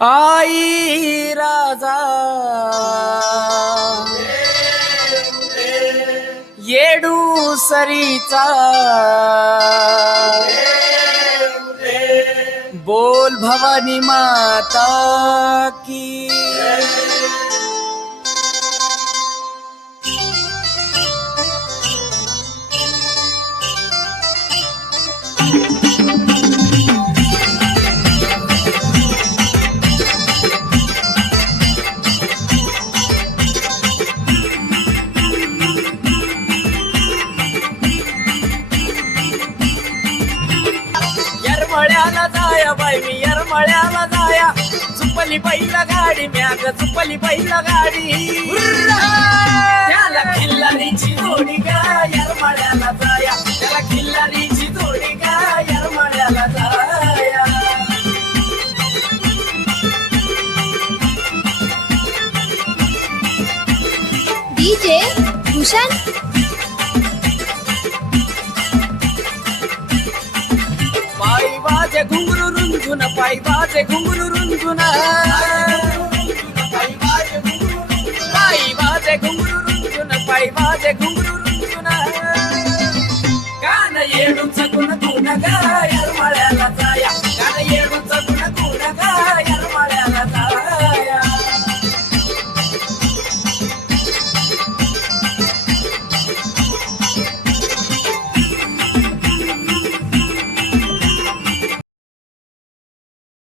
आई राजा येडू सरीचा बोल भवानी माता की येरमळ्याला जाया बाई मी येरमळ्याला जाया चुपली पहिला गाडी म्याग चुपली पहिला गाडी त्याला खिल्लारीची जोडी गा येरमळ्याला जाया त्याला खिल्लारीची जोडी गा येरमळ्याला जाया डीजे भूषण पायी वाजे घुंगरू रुंझुन पायी वाजे घुंगरू रुंझुन पायी वाजे घुंगरू रुंझुन पायी वाजे घुंगरू रुंझुन कान येडूच गुण गुण गाय